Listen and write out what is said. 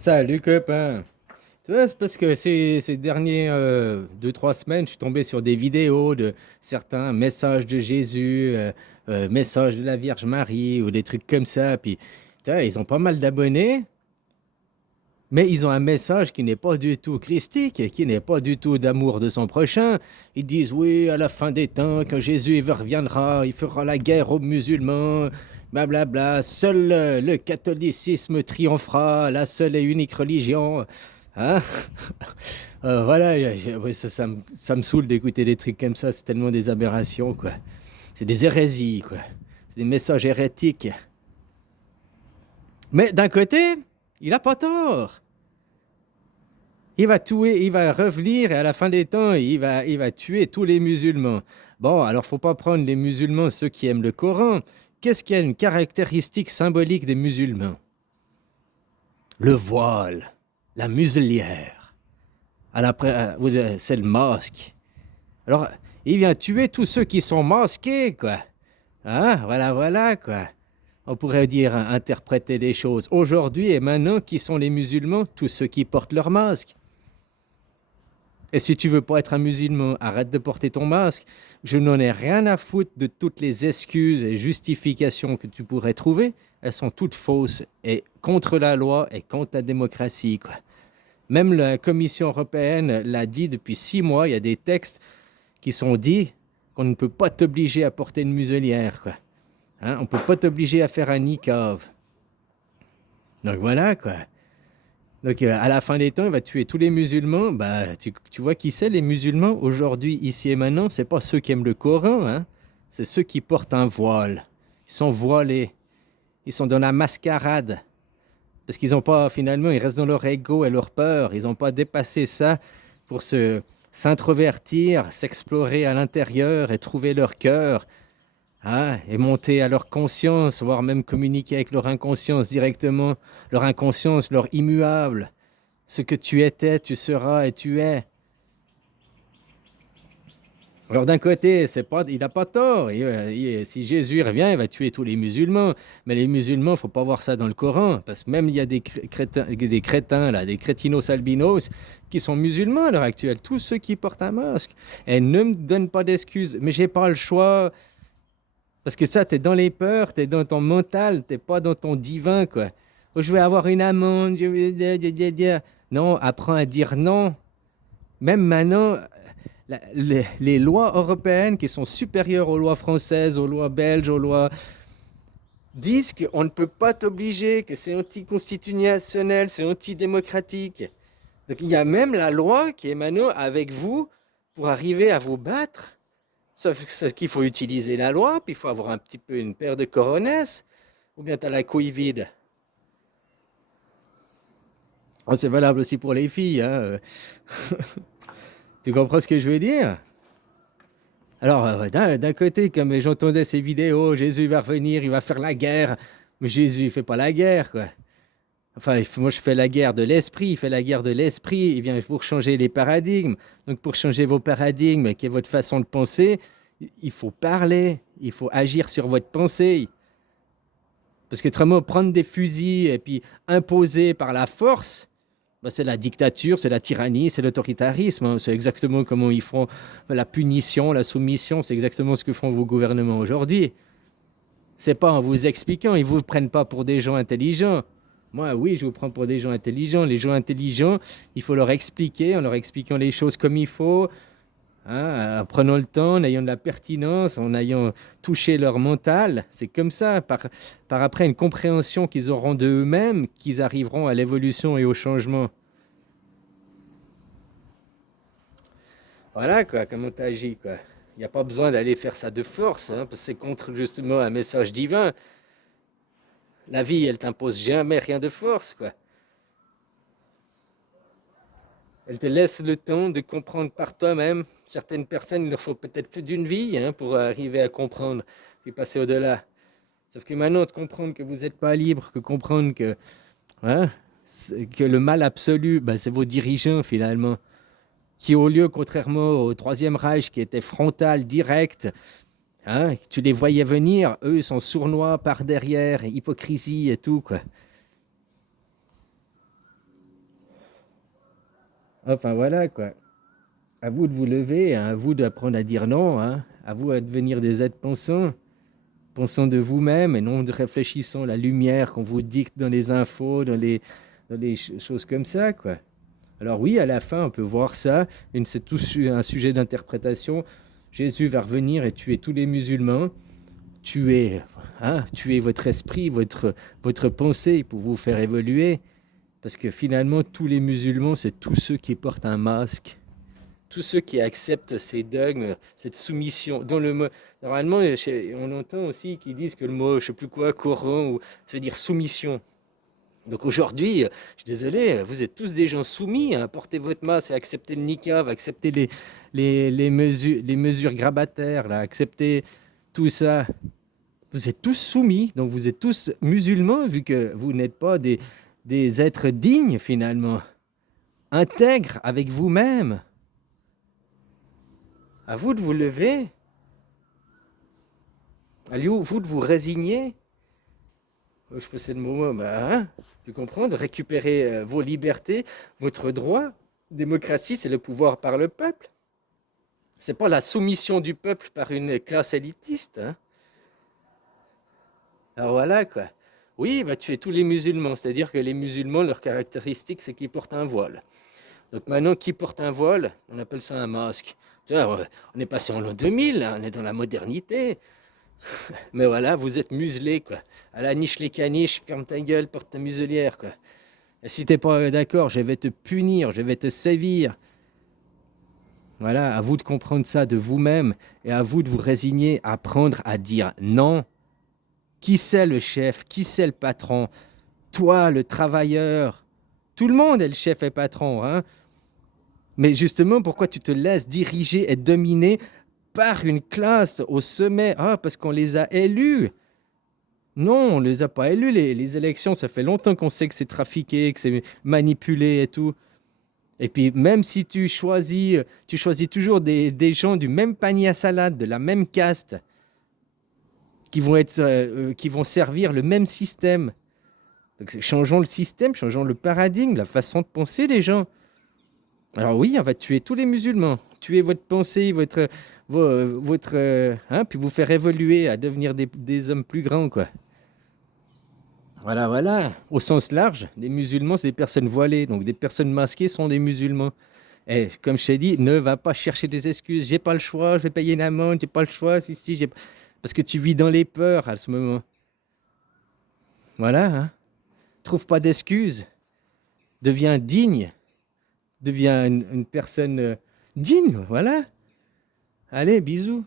Salut copain. Tu vois, c'est parce que ces derniers 2-3 semaines, je suis tombé sur des vidéos de certains messages de Jésus, messages de la Vierge Marie ou des trucs comme ça. Puis, tu vois, ils ont pas mal d'abonnés, mais ils ont un message qui n'est pas du tout christique, et qui n'est pas du tout d'amour de son prochain. Ils disent oui, à la fin des temps, quand Jésus il reviendra, il fera la guerre aux musulmans. Blablabla, seul le catholicisme triomphera, la seule et unique religion. Hein. Voilà, ouais, ça me saoule d'écouter des trucs comme ça, c'est tellement des aberrations, quoi. C'est des hérésies, quoi. C'est des messages hérétiques. Mais d'un côté, il a pas tort. Il va tuer, il va revenir et à la fin des temps, il va tuer tous les musulmans. Bon, alors faut pas prendre les musulmans, ceux qui aiment le Coran. Qu'est-ce qui a une caractéristique symbolique des musulmans? Le voile, la muselière. C'est le masque. Alors, il vient tuer tous ceux qui sont masqués, quoi. Hein? Voilà, voilà, quoi. On pourrait dire, interpréter les choses. Aujourd'hui et maintenant, qui sont les musulmans? Tous ceux qui portent leur masque. Et si tu veux pas être un musulman, arrête de porter ton masque. Je n'en ai rien à foutre de toutes les excuses et justifications que tu pourrais trouver. Elles sont toutes fausses et contre la loi et contre la démocratie, quoi. Même la Commission européenne l'a dit depuis 6 mois, il y a des textes qui sont dits qu'on ne peut pas t'obliger à porter une muselière, quoi. Hein? On ne peut pas t'obliger à faire un niqab. Donc voilà, quoi. Donc à la fin des temps, il va tuer tous les musulmans. Bah, tu vois qui c'est les musulmans aujourd'hui, ici et maintenant? C'est pas ceux qui aiment le Coran, hein? C'est ceux qui portent un voile. Ils sont voilés. Ils sont dans la mascarade. Parce qu'ils n'ont pas, finalement, ils restent dans leur ego et leur peur. Ils n'ont pas dépassé ça pour s'introvertir, s'explorer à l'intérieur et trouver leur cœur, hein, et monter à leur conscience, voire même communiquer avec leur inconscience directement, leur inconscience, leur immuable. Ce que tu étais, tu seras et tu es. Alors d'un côté, il n'a pas tort. Si Jésus revient, il va tuer tous les musulmans. Mais les musulmans, il ne faut pas voir ça dans le Coran. Parce que même il y a des crétins, là, des crétinos albinos, qui sont musulmans à l'heure actuelle. Tous ceux qui portent un masque. Et ne me donne pas d'excuses. Mais j'ai pas le choix. Parce que ça, tu es dans les peurs, tu es dans ton mental, tu n'es pas dans ton divin, quoi. Oh, je vais avoir une amende. Non, apprends à dire non. Même maintenant, les lois européennes qui sont supérieures aux lois françaises, aux lois belges, aux lois disent qu'on ne peut pas t'obliger, que c'est anticonstitutionnel, c'est antidémocratique. Donc il y a même la loi qui est maintenant avec vous pour arriver à vous battre. Sauf qu'il faut utiliser la loi, puis il faut avoir un petit peu une paire de coronesses, ou bien tu as la couille vide. Oh, c'est valable aussi pour les filles, hein. Tu comprends ce que je veux dire? Alors, d'un côté, comme j'entendais ces vidéos, Jésus va revenir, il va faire la guerre. Mais Jésus, il fait pas la guerre, quoi. Enfin, moi, je fais la guerre de l'esprit, il fait la guerre de l'esprit, il vient pour changer les paradigmes. Donc, pour changer vos paradigmes, qui est votre façon de penser, il faut parler, il faut agir sur votre pensée. Parce que autrement, prendre des fusils et puis imposer par la force, bah, c'est la dictature, c'est la tyrannie, c'est l'autoritarisme, hein. C'est exactement comment ils font la punition, la soumission, c'est exactement ce que font vos gouvernements aujourd'hui. C'est pas en vous expliquant, ils vous prennent pas pour des gens intelligents. Moi, oui, je vous prends pour des gens intelligents. Les gens intelligents, il faut leur expliquer, en leur expliquant les choses comme il faut, hein, en prenant le temps, en ayant de la pertinence, en ayant touché leur mental. C'est comme ça, par après une compréhension qu'ils auront d'eux-mêmes, qu'ils arriveront à l'évolution et au changement. Voilà, quoi, comment tu agis, quoi. Il n'y a pas besoin d'aller faire ça de force, hein, parce que c'est contre justement un message divin. La vie, elle t'impose jamais rien de force, quoi. Elle te laisse le temps de comprendre par toi-même. Certaines personnes, il leur faut peut-être plus d'une vie, hein, pour arriver à comprendre et passer au-delà. Sauf que maintenant, de comprendre que vous n'êtes pas libre, que comprendre que, hein, que le mal absolu, ben, c'est vos dirigeants finalement, qui au lieu, contrairement au Troisième Reich, qui était frontal, direct, hein, tu les voyais venir, eux, ils sont sournois par derrière, hypocrisie et tout, quoi. Enfin voilà quoi. À vous de vous lever, hein, à vous d'apprendre à dire non, hein, à vous à devenir des êtres pensants, pensant de vous-même et non de réfléchissant à la lumière qu'on vous dicte dans les infos, dans les choses comme ça, quoi. Alors oui, à la fin, on peut voir ça, et c'est tout un sujet d'interprétation. Jésus va revenir et tuer tous les musulmans, tuer, tuer votre esprit, votre pensée pour vous faire évoluer. Parce que finalement, tous les musulmans, c'est tous ceux qui portent un masque, tous ceux qui acceptent ces dogmes, cette soumission. Normalement, on entend aussi qu'ils disent que le mot, je sais plus quoi, Coran, ça veut dire soumission. Donc aujourd'hui, je suis désolé, vous êtes tous des gens soumis, hein, portez votre masque, acceptez le niqab, acceptez les mesures grabataires, là, acceptez tout ça. Vous êtes tous soumis, donc vous êtes tous musulmans, vu que vous n'êtes pas des êtres dignes finalement, intègres avec vous-même. À vous de vous lever, à vous de vous résigner. Je possède le mot, tu comprends, de récupérer vos libertés, votre droit. Démocratie, c'est le pouvoir par le peuple. C'est pas la soumission du peuple par une classe élitiste, hein. Alors voilà quoi. Oui, il va tuer tous les musulmans, c'est-à-dire que les musulmans, leur caractéristique, c'est qu'ils portent un voile. Donc maintenant, qui porte un voile, on appelle ça un masque. Tu vois, on est passé en l'an 2000, hein, on est dans la modernité. Mais voilà, vous êtes muselés, quoi. À la niche les caniches, ferme ta gueule, porte ta muselière, quoi. Et si t'es pas d'accord, je vais te punir, je vais te sévir. Voilà, à vous de comprendre ça de vous-même et à vous de vous résigner, apprendre à dire non. Qui c'est le chef? Qui c'est le patron? Toi, le travailleur. Tout le monde est le chef et patron, hein. Mais justement, pourquoi tu te laisses diriger et dominer par une classe au sommet? Ah, parce qu'on les a élus. Non, on les a pas élus. Les élections, ça fait longtemps qu'on sait que c'est trafiqué, que c'est manipulé et tout. Et puis, même si tu choisis toujours des gens du même panier à salade, de la même caste, qui vont servir le même système. Donc, changeons le système, changeons le paradigme, la façon de penser les gens. Alors oui, on va tuer tous les musulmans, tuer votre pensée, puis vous faire évoluer à devenir des hommes plus grands, quoi. Voilà, voilà. Au sens large, les musulmans, c'est des personnes voilées, donc des personnes masquées sont des musulmans. Et comme je t'ai dit, ne va pas chercher des excuses. J'ai pas le choix, je vais payer une amende, j'ai pas le choix, si, parce que tu vis dans les peurs à ce moment. Voilà, hein. Trouve pas d'excuses. Deviens digne. Deviens une personne digne, voilà. Allez, bisous.